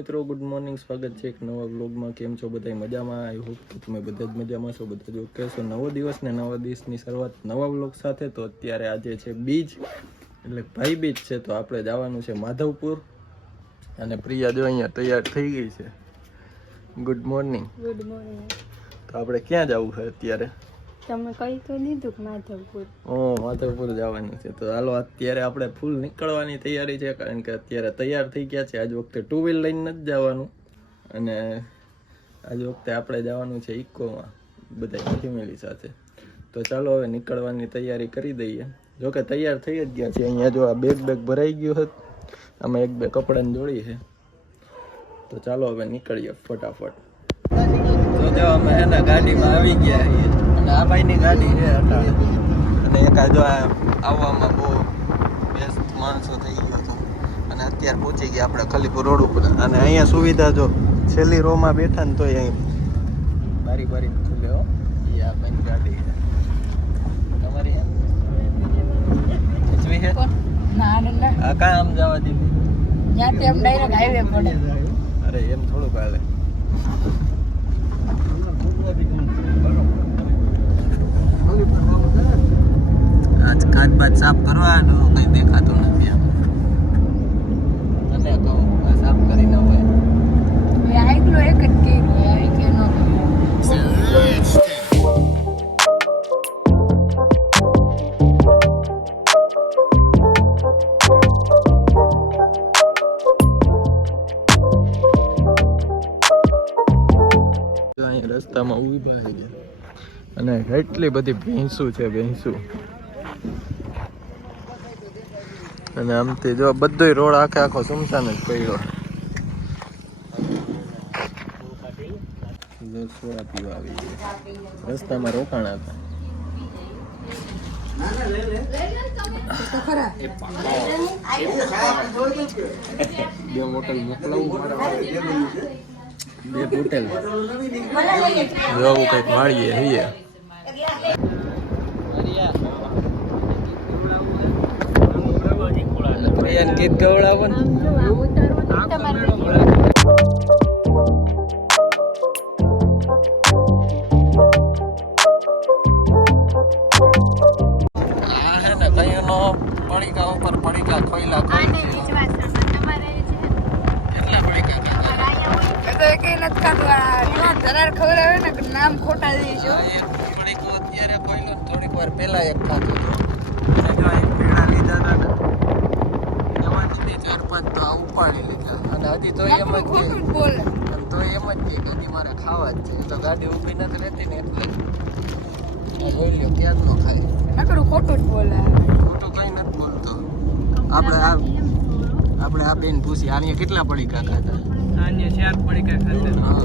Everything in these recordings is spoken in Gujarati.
મિત્રો ગુડ મોર્નિંગ સ્વાગત છે એક નવા વ્લોગમાં કેમ છો બધા મજામાં? આઈ હોપ કે તમે બધા જ મજામાં છો. બધા જ ઓકે છો? નવો દિવસ ને નવા દિવસની શરૂઆત નવા વ્લોગ સાથે. તો અત્યારે આજે છે બીજ એટલે ભાઈ બીજ છે. તો આપણે જવાનું છે માધવપુર. અને પ્રિયા જો અહીંયા તૈયાર થઈ ગઈ છે. ગુડ મોર્નિંગ ગુડ મોર્નિંગ તો આપણે ક્યાં જવું છે અત્યારે? તમે કઈ તો દીધું માધવપુર? ઓ, માધવપુર જવાનું છે. તો હાલો, અત્યારે આપણે ફૂલ નીકળવાની તૈયારી છે, કારણ કે અત્યારે તૈયાર થઈ ગયા છે. આજ વખતે ટુ વ્હીલ લઈને નથી જવાનું. અને આજ વખતે આપણે જવાનું છે ઇકોમાં બધા ફેમિલી સાથે. તો ચાલો, હવે નીકળવાની તૈયારી કરી દઈએ. જો કે તૈયાર થઈ જ ગયા છે. અહીંયા જો આ બેગ બેગ ભરાઈ ગયું હોત આમાં એક બે કપડાની જોડી છે. તો ચાલો, હવે નીકળીએ ફટાફટ. તો જો, અમે એના ગાડીમાં આવી ગયા છીએ. આ ભાઈની ગાડી છે અને એક આ જો આ આવવામાં બહુ વ્યસ્ત માણસો થઈ ગયો હતો. અને અત્યારે પહોંચી ગયા આપણે ખલીપુર રોડ ઉપર. અને અહીંયા સુવિધા જો છેલ્લી રોમાં બેઠા ને તોય અહીં બારી બારી ખુલે હો. એ આ ભાઈની ગાડી છે. તમારી? ખીચવી છે? કાં આમ જવા દીધી? ત્યાંથી આમ ડાયરેક્ટ હાઈવે પડે. અરે એમ થોડુંક હાલે. આજ કાચ બાચ સાફ કરવાનું કઈ દેખાતું નથી આમ તને કહું સાફ કરી ન હોય. એક જ કે નો રસ્તામાં ઊભા છે અને એટલી બધી ભેંસું છે ભેંસું. અને આમથી જો બધોય રોડ આખે આખો સુમસાન જ પડ્યો. રસ્તામાં રોકાણ હતા. બે બોટલ મોકલાવું બે કંઈક માળીએ હઈએ. પ્રિયાને ગીત ગવડાવો પડીકા ઉપર પડીકા ખોઈલા ખોઈ કેટલા પડીકા ખાધા? એ તો એક નથી ખાધું આ ધરાર ને નામ ખોટા દઈશું થોડીક વાર પહેલા એક ખાધું હતું અને જો આ એક પેડા લીધા હતા ને એમાંથી બે ચાર પાંચ તો આ ઉપાડી લીધા તો એમ જ બોલે. તો એમ જ કે કે મારે ખાવા જ છે. તો ગાડી ઊભી નથી રહેતી ને એટલે આ જોઈ લ્યો ક્યાં જ ન ખાય. નકરું ખોટું જ બોલે. ખોટું કઈ નથી બોલતો. આપણે આ આપણે આ બેન પૂછી આને કેટલા પડીકા ખાધા? ખાતા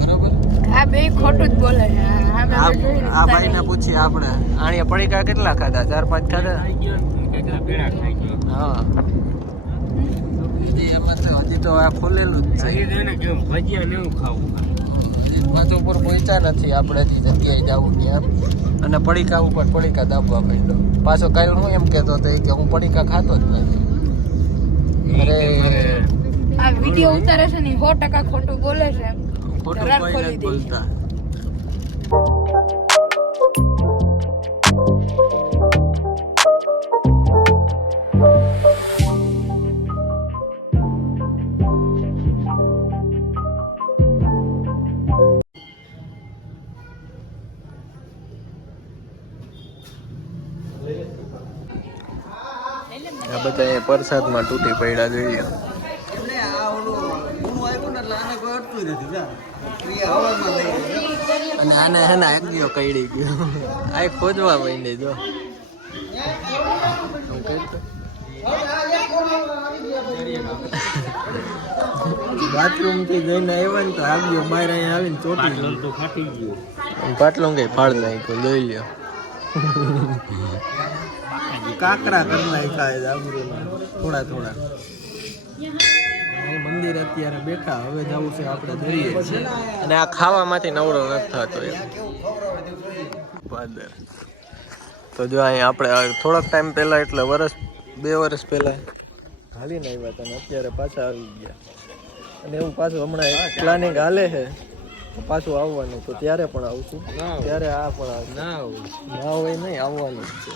બરાબર? આ બે ખોટું જ બોલે છે. આ- આ ભાઈને પૂછીએ આપણે. આણીએ પડીકા કેટલા ખાધા? ચાર પાંચ ખાધા? હા. એમાં તો હજી તો આ ખોલેલું જ છે. હજી માથા ઉપર પહોંચ્યા નથી આપણે હજી જગ્યાએ જવું ત્યાં અને પડીકા ઉપર પડીકા દાબવા પડ્યો પાછો કાલ હું એમ કહેતો હતો કે હું પડીકા ખાતો જ નથી. અરે. આ વીડિયો ઉતારે છે ને સો ટકા ખોટું બોલે છે ખોટું કોઈ નથી બોલતા. આ એ પરસાદમાં તૂટી પડ્યા જોઈએ. અને આને હે ને આગિયો કઈડી ગયો. આ ખોજવા માંડી જો. બાથરૂમથી જઈને આવ્યા ને તો આવ્યો બહાર અહીંયા આવીને ચોટી ગયો. પાટલો કઈ ફાળ નાખ્યો જોઈ લ્યો. કાકરા કરી નાખ્યા છે થોડા થોડા. મંદિર અત્યારે બેઠા હવે જવું છે આપણે જોઈએ છીએ અને આ ખાવામાંથી નવરો નથી થતો એમ. પાદર તો જો અહીં આપણે થોડાક ટાઈમ પહેલા એટલે વર્ષ બે વર્ષ પહેલા હાલીને આવ્યા હતા અત્યારે પાછા આવી ગયા. અને એવું પાછું હમણાં પ્લાનિંગ હાલે છે પાછું આવવાનું તો ત્યારે પણ આવશું. ત્યારે આ પણ. ના હોય નહીં આવવાનું જ છે.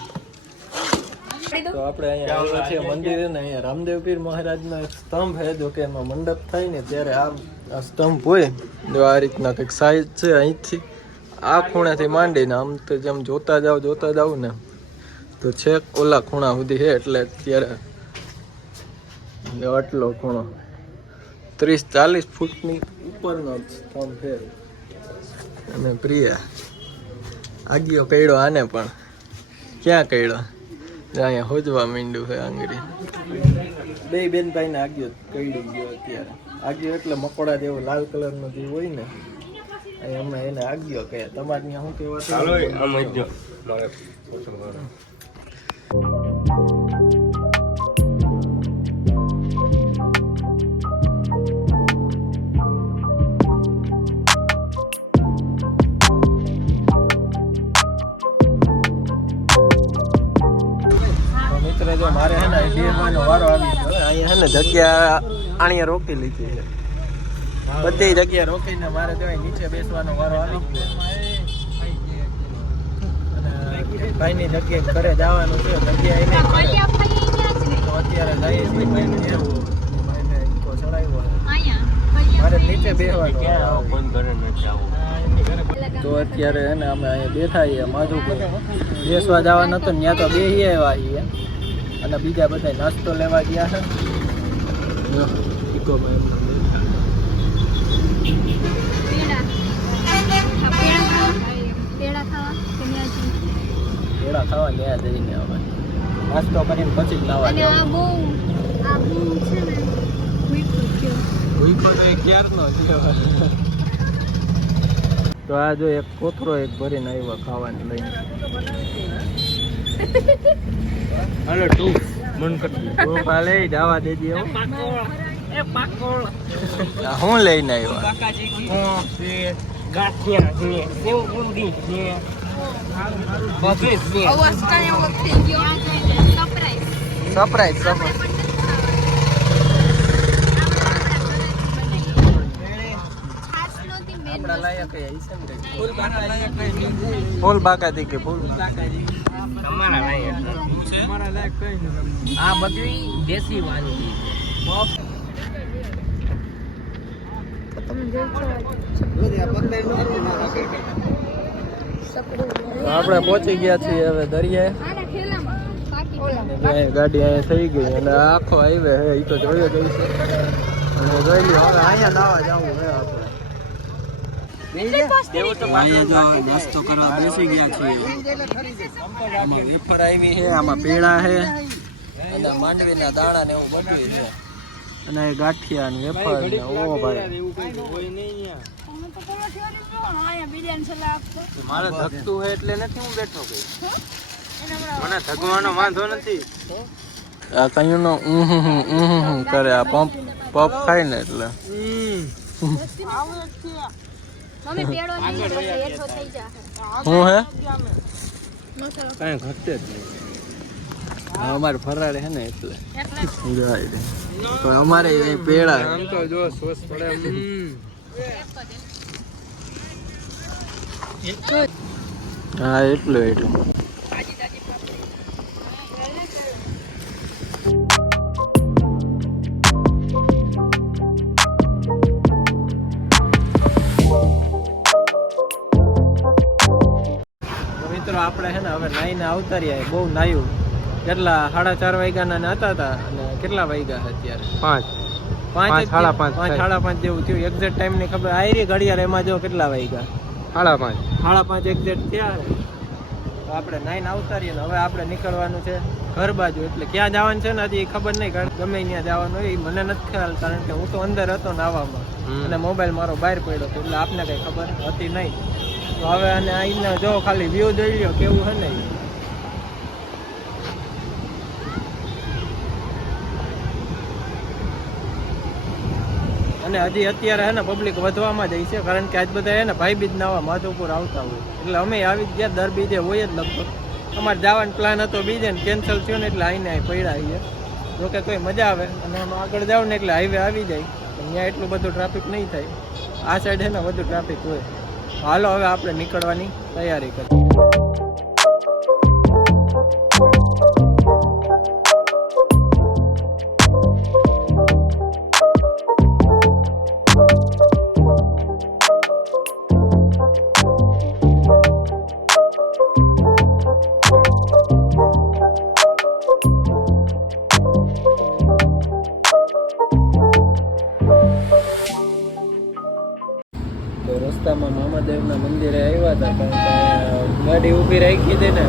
તો આપણે અહીંયા આવ્યા છીએ મંદિરે ને અહીંયા રામદેવ પીર મહારાજનો એક સ્તંભ છે જો કે એમાં મંડપ થાય ને ત્યારે આ આ સ્તંભ હોય. જો આ રીતના કંઈક સાઈઝ છે અહીંથી. આ ખૂણેથી માંડીને આમ તો જેમ જોતા જાઓ જોતા જાઓ ને તો છેક ઓલા ખૂણા સુધી છે એટલે અત્યારે જો આટલો ખૂણો. ત્રીસ ચાલીસ ફૂટની ઉપરનો સ્તંભ છે. અને પ્રિયા આગિયો કયડો આને પણ? ક્યાં કયડો? અહીંયા હોજવા માંડ્યું છે આંગળી. બે બેન ભાઈને આગિયો કઈડી ગયો અત્યારે. આગિયો એટલે મકોડા જેવો લાલ કલરનો જે હોય ને અહીંયા હમણાં એને આગિયો કહે તમારે ત્યાં શું કહેવાતું અહીંયા હે ને જગ્યા આણીએ રોકી લીધી છે. બધી જગ્યા રોકીને મારે જો નીચે બેસવાનો વારો આવી ગયો. અને ભાઈની જગ્યાએ ઘરે જવાનું છે જગ્યા એને તો અત્યારે જઈએ છીએ ભાઈને ત્યાં. ભાઈને ઈકો ચડાવ્યો મારે નીચે બેસવાનું આવી ગયો. તો અત્યારે એને અમે અહીંયા બેઠા છીએ માધુપુર બેસવા જવાનું હતું ત્યાં તો બેસી આવ્યા છીએ. અને બીજા બધા નાસ્તો લેવા ગયા છે. પેડા ખાવા ત્યાં જઈને હવે. નાસ્તો કરીને પછી જ જવાનું. ભૂખ્યો તો ક્યારનો છે તો આ જો એક કોથરો એક ભરીને આવ્યા ખાવાની લઈને. હાલો ટુ મન કરતી ગોપા લઈ જવા દેજે હો. લઈને આવ્યા? ગાંઠિયા છે. સેવ બુંદી છે બધું છે સરપ્રાઈઝ સરપ્રાઈઝ આપણા લાયક એ હશે ને કંઈક. ફૂલ બાકા થી કે ફૂલ. તમારા લાયક તમારા લાયક કઈ નથી આ બધી દેશી વાનગી આપણે પહોંચી ગયા છીએ હવે અહીં ગાડી અહીંયા થઈ ગઈ અને આખો હાઈવે હે એ તો જોયો હશે. અને જોઈ લ્યો હવે અહીંયા નાવા જવું હે આપણે. નાસ્તો કરવા બેસી ગયા છીએ. આમાં વેફર આવી છે આમાં પેડા છે. અને માંડવીના દાણા ને એવું બધું છે. અને એ ગાંઠિયા ને વેફર ને ઓ ભાઈ. મારે ધકતું હોય એટલે નથી હું બેઠો કઈ. મને ધગવાનો વાંધો નથી. આ કયું નો કરે આ પંપ પપ ખાય ને એટલે. હું હે? કાંઈ ઘટે જ નહીં. હા, અમારે ફરાળ હે ને એટલે. તો અમારે અહીં પેડા આમ તો જો સોસ પડે હા એટલું એટલું. આપણે છે ને હવે નાઈને આવતા રહ્યા બહુ નાયું. કેટલા સાડા ચાર વાગ્યાના ને હતા અને કેટલા વાગ્યા અત્યારે? પાંચ. પાંચ સાડા પાંચ પાંચ સાડા પાંચ જેવું થયું. એક્ઝેક્ટ ટાઈમની ખબર. આયરી ઘડિયાળ એમાં જો કેટલા વાગ્યા? સાડા પાંચ. સાડા પાંચ એક્ઝેક્ટ થયા આપણે નાઈને આવતા રહીએ ને હવે આપણે નીકળવાનું છે ઘર બાજુ. એટલે ક્યાં જવાનું છે ને હજી ખબર નહીં. ગમે ત્યાં જવાનું હોય એ મને નથી ખ્યાલ. કારણ કે હું તો અંદર હતો નાવામાં. અને મોબાઈલ મારો બહાર પડ્યો હતો. એટલે આપને કઈ ખબર હતી નહીં. હવે અને અહીંના જો ખાલી વ્યૂ જોઈ લ્યો, કેવું છે ને અને હજી અત્યારે હે ને પબ્લિક વધવામાં જાય છે, કારણ કે આજ બધા હે ને ભાઈ બીજ નાવા માધવપુર આવતા હોય. એટલે અમે આવી જ ગયા, દર બીજે હોય જ લગભગ. અમારે જવાનો પ્લાન હતો બીજે ને કેન્સલ થયો ને એટલે આઈને અહીં પડ્યા આવીએ જોકે કોઈ મજા આવે, અને આમ આગળ જાવ ને એટલે હાઈવે આવી જાય. અહીંયા એટલું બધું ટ્રાફિક નહીં થાય. આ સાઈડ હે ને વધુ ટ્રાફિક હોય. હાલો હવે આપણે નીકળવાની તૈયારી કરીએ. હતા. ત્યાં ગાડી ઊભી રાખી હતી ને,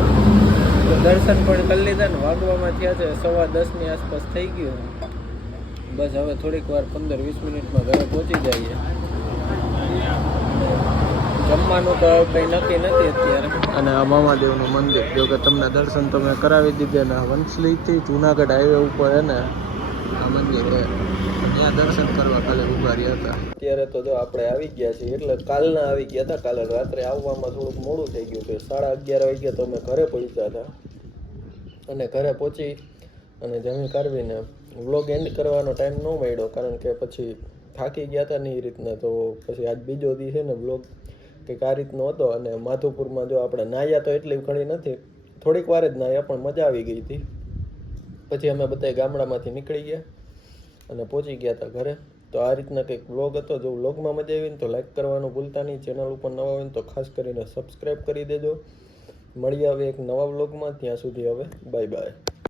તો દર્શન પણ કરી લીધા ને, વાગવામાં થયા છે, સવા દસની આસપાસ થઈ ગયું. બસ હવે થોડીક વાર પંદર વીસ મિનિટમાં ઘરે પહોંચી જઈએ. જમવાનું તો કંઈ નક્કી નથી અત્યારે. અને આ મામાદેવનું મંદિર, જો કે તમને દર્શન તમે કરાવી દીધે ને વંશલીથી જુનાગઢ હાઈવે ઉપર હે ને આ મંદિર ત્યાં દર્શન કરવા કાલે ઊભા રહ્યા હતા. અત્યારે તો જો આપણે આવી ગયા છીએ, એટલે કાલના આવી ગયા હતા, કાલે રાત્રે આવવામાં થોડુંક મોડું થઈ ગયું કે સાડા અગિયાર વાગ્યા તો અમે ઘરે પહોંચ્યા હતા. અને ઘરે પહોંચી અને જમી કાઢવીને વ્લોગ એન્ડ કરવાનો ટાઈમ ન મળ્યો, કારણ કે પછી થાકી ગયા હતા ને એ રીતના. તો પછી આજ બીજો દી છે ને વ્લોગ કે આ રીતનો હતો અને માધુપુરમાં જો આપણે નાહ્યા તો એટલી ઘણી નથી. થોડીક વાર જ નાહ્યા પણ મજા આવી ગઈ હતી. પછી અમે બધા ગામડામાંથી નીકળી ગયા અને પહોંચી ગયા હતા ઘરે. તો આ રીતના કંઈક વ્લોગ હતો, જો વ્લોગમાં મજા આવી ને તો લાઈક કરવાનું ભૂલતા નહીં. ચેનલ ઉપર નવા હોય ને તો ખાસ કરીને સબસ્ક્રાઈબ કરી દેજો. મળીએ હવે એક નવા વ્લોગમાં ત્યાં સુધી હવે બાય બાય